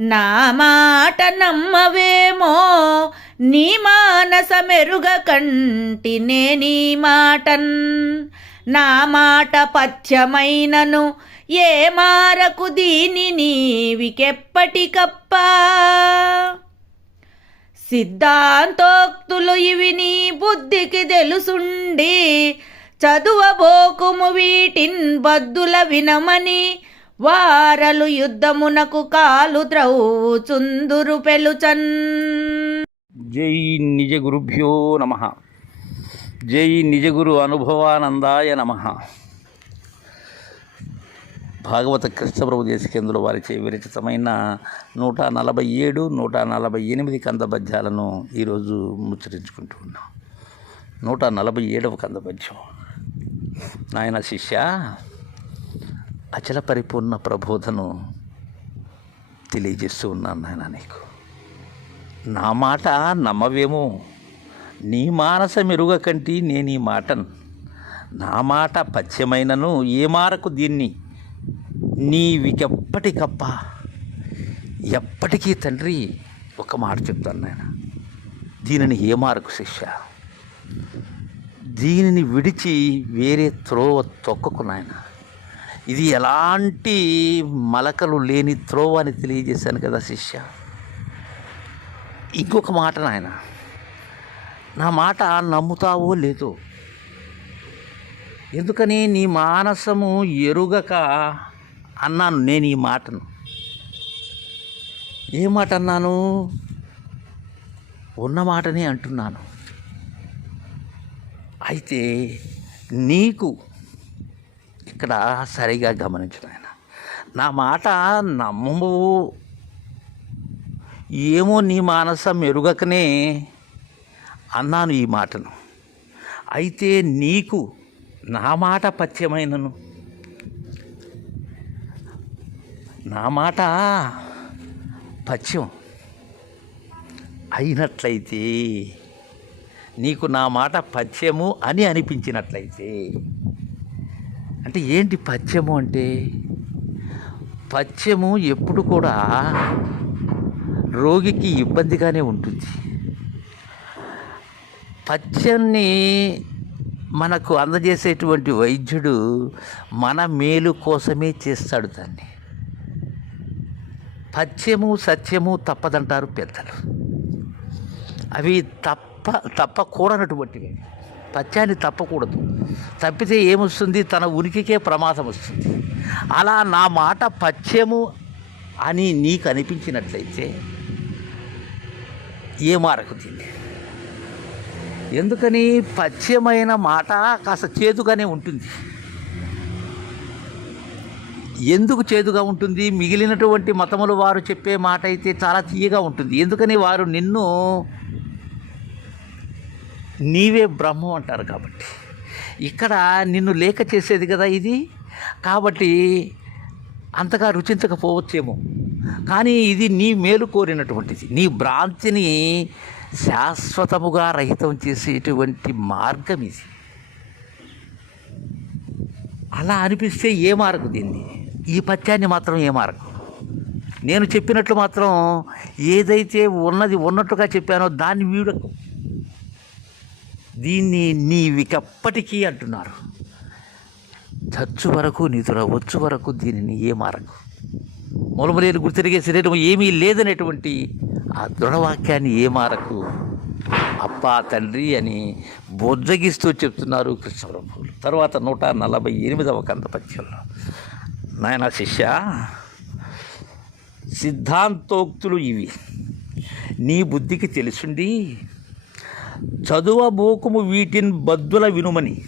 నా మాట నమ్మవేమో? నీ మానస మెరుగ కంటినే నీ మాటన్. నా మాట పథ్యమైనను ఏ మారకు దీని నీవికెప్పటికప్ప? సిద్ధాంతోక్తులు ఇవి నీ బుద్ధికి తెలుసుండి. చదువబోకుము వీటిన్ బద్దుల వినమని వారలు యుద్ధమునకు కాలు చుందురు పెలుచన్. జై నిజ గురుభ్యో నమ. జై నిజ గురు అనుభవానందాయ నమ. భాగవత కృష్ణప్రభు దేశకేంద్రుల వారిచే విరచితమైన నూట నలభై ఏడు నూట నలభై ఎనిమిది కందపద్యాలను ఈరోజు ముచ్చరించుకుంటూ ఉన్నాం. నూట నలభై ఏడవ కందపద్యం నాయన శిష్య అచల పరిపూర్ణ ప్రబోధను తెలియజేస్తూ ఉన్నాను నాయన నీకు. నా మాట నమ్మవేమో నీ మానస మెరుగ కంటి నేను ఈ మాటను. నా మాట పథ్యమైనను ఏ మారకు దీన్ని? నీవికెప్పటికప్ప ఎప్పటికీ తండ్రి ఒక మాట చెప్తాను నాయన. దీనిని ఏ మారకు శిష్య దీనిని విడిచి వేరే త్రోవ తొక్కకు నాయన. ఇది ఎలాంటి మలకలు లేని త్రోవ అని తెలియజేశాను కదా శిష్య. ఇంకొక మాట నాయన. నా మాట నమ్ముతావో లేదో. ఎందుకని నీ మానసము ఎరుగక అన్నాను నేను ఈ మాటను. ఏ మాట అన్నాను? ఉన్న మాటనే అంటున్నాను. అయితే నీకు ఇక్కడ సరిగా గమనించు ఆయన నా మాట నమ్మవు ఏమో నీ మానసం ఎరుగకనే అన్నాను ఈ మాటను. అయితే నీకు నా మాట పథ్యమైనను. నా మాట పథ్యం అయినట్లయితే నీకు నా మాట పథ్యము అని అనిపించినట్లయితే అంటే ఏంటి పథ్యము అంటే? పథ్యము ఎప్పుడు కూడా రోగికి ఇబ్బందిగానే ఉంటుంది. పథ్యాన్ని మనకు అందజేసేటువంటి వైద్యుడు మన మేలు కోసమే చేస్తాడు దాన్ని. పథ్యము సత్యము తప్పదంటారు పెద్దలు. అవి తప్ప తప్పకూడనటువంటివి. పథ్యాన్ని తప్పకూడదు. తప్పితే ఏమొస్తుంది? తన ఉనికికే ప్రమాదం వస్తుంది. అలా నా మాట పచ్చము అని నీకు అనిపించినట్లయితే ఏ మారకు ఎందుకని? పచ్చమైన మాట కాస్త చేదుగానే ఉంటుంది. ఎందుకు చేదుగా ఉంటుంది? మిగిలినటువంటి మతములు వారు చెప్పే మాట అయితే చాలా తీయగా ఉంటుంది. ఎందుకని? వారు నిన్ను నీవే బ్రహ్మం అంటారు కాబట్టి. ఇక్కడ నిన్ను లేక చేసేది కదా ఇది? కాబట్టి అంతగా రుచించకపోవచ్చేమో. కానీ ఇది నీ మేలు కోరినటువంటిది. నీ భ్రాంతిని శాశ్వతముగా రహితం చేసేటువంటి మార్గం ఇది. అలా అనిపిస్తే ఏ మార్గం దీన్ని? ఈ పత్యాన్ని మాత్రం ఏ మార్గం? నేను చెప్పినట్లు మాత్రం ఏదైతే ఉన్నది ఉన్నట్టుగా చెప్పానో దాన్ని వీడకు. దీన్ని నీవికప్పటికీ అంటున్నారు. చచ్చు వరకు నిధుల వచ్చు వరకు దీనిని ఏ మారకు మూలమలేని గుర్తిరిగే శరీరం ఏమీ లేదనేటువంటి ఆ దృఢవాక్యాన్ని ఏ మారకు? అప్పా తండ్రి అని బొజ్జగిస్తూ చెప్తున్నారు కృష్ణప్రభువులు తర్వాత నూట నలభై ఎనిమిదవ కందపద్యంలో నాయన శిష్య సిద్ధాంతోక్తులు ఇవి. నీ బుద్ధికి తెలుసుండి చదువబోకుము వీటిని బద్దుల వినుమని.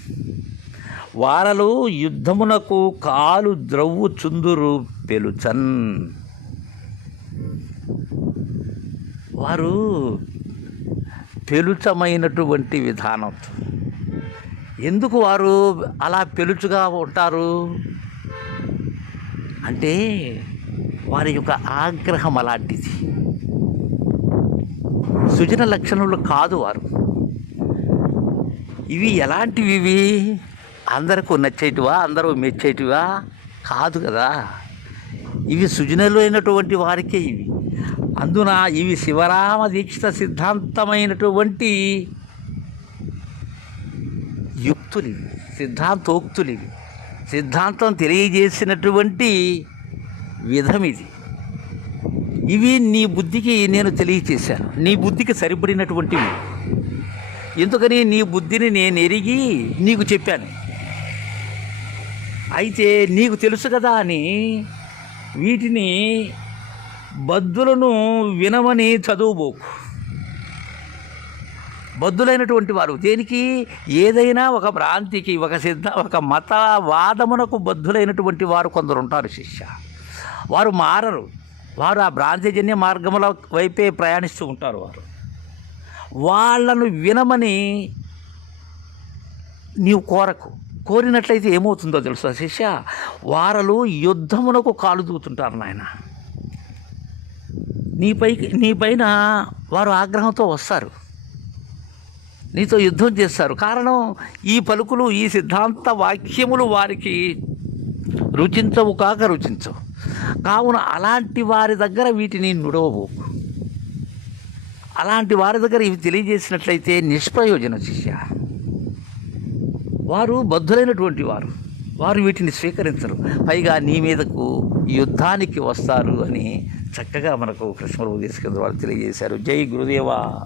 వారలు యుద్ధమునకు కాలు ద్రవ్వు చుందురు పెలుచన్. వారు పెలుచమైనటువంటి విధానం. ఎందుకు వారు అలా పెలుచుగా ఉంటారు? అంటే వారి యొక్క ఆగ్రహం అలాంటిది. సృజన లక్షణములు కాదు వారు. ఇవి ఎలాంటివి ఇవి? అందరికీ నచ్చేటివా? అందరూ మెచ్చేటివా? కాదు కదా. ఇవి సృజనలైనటువంటి వారికే ఇవి. అందున ఇవి శివరామ దీక్షిత సిద్ధాంతమైనటువంటి యుక్తులు ఇవి సిద్ధాంతోక్తులు ఇవి సిద్ధాంతం తెలియజేసినటువంటి విధం ఇది ఇవి నీ బుద్ధికి నేను తెలియచేశాను. నీ బుద్ధికి సరిపడినటువంటివి. ఎందుకని నీ బుద్ధిని నేను ఎరిగి నీకు చెప్పాను. అయితే నీకు తెలుసు కదా అని వీటిని బద్దులను వినమని చదువుబోకు. బద్దులైనటువంటి వారు దేనికి? ఏదైనా ఒక భ్రాంతికి ఒక సిద్ధ ఒక మతవాదమునకు బద్దులైనటువంటి వారు కొందరు ఉంటారు శిష్య. వారు మారరు. వారు ఆ భ్రాంతిజన్య మార్గముల వైపే ప్రయాణిస్తూ ఉంటారు వారు. వాళ్ళను వినమని నీవు కోరకు. కోరినట్లయితే ఏమవుతుందో తెలుసా శిష్య? వారలు యుద్ధమునకు కాలు దూతుంటారు నాయన. నీపై నీ పైన వారు ఆగ్రహంతో వస్తారు. నీతో యుద్ధం చేస్తారు. కారణం ఈ పలుకులు ఈ సిద్ధాంత వాక్యములు వారికి రుచించవు కాక రుచించవు. కావున అలాంటి వారి దగ్గర వీటిని నుడవబోకు. అలాంటి వారి దగ్గర ఇవి తెలియజేసినట్లయితే నిష్ప్రయోజనం శిష్య. వారు బద్ధులైనటువంటి వారు. వారు వీటిని స్వీకరించరు. పైగా నీ మీదకు యుద్ధానికి వస్తారు అని చక్కగా మనకు కృష్ణరావు తీసుకెళ్ళి వారు తెలియజేశారు. జై గురుదేవా.